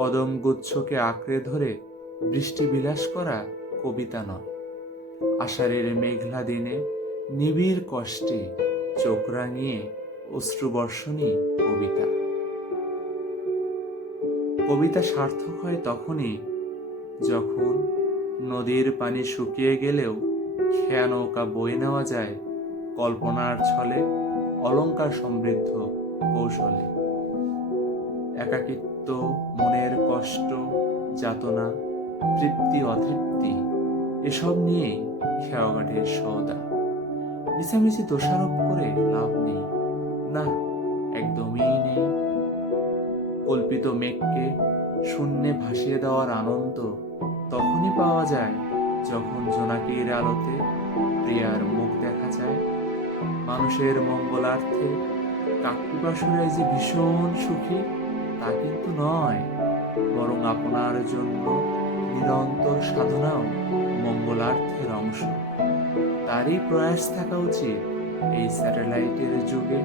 কদম গুচ্ছকে আঁকড়ে ধরে বৃষ্টি বিলাস করা কবিতা নয়। আষাঢ়ের মেঘলা দিনে নিবিড় কষ্টে চোখ রাঙিয়ে অশ্রুবর্ষণী কবিতা। কবিতা সার্থক হয় তখনই যখন নদীর পানি শুকিয়ে গেলেও খেয়া নৌকা বয়ে নেওয়া যায় কল্পনার ছলে অলংকার সমৃদ্ধ কৌশলে। একাকিত্ব, মনের কষ্ট, যাতনা, তৃপ্তি, অতৃপ্তি, এসব নিয়েই খেয়াঘাটের সওদা। মিছামিছি দোষারোপ করে লাভ নেই। না, একদমই নেই। কল্পিত মেঘকে শূন্যে ভাসিয়ে দেওয়ার আনন্দ তখনই পাওয়া যায় যখন জোনাকির আলোতে প্রিয়ার মুখ দেখা যায়। মানুষের মঙ্গলার্থে কাকুবাসুরাই যে ভীষণ সুখী তা কিন্তু নয়, বরং আপনার জন্য নিরন্তর সাধনাও মঙ্গলার্থের অংশ। তারই প্রয়াস থাকা উচিত এই স্যাটেলাইটের যুগে।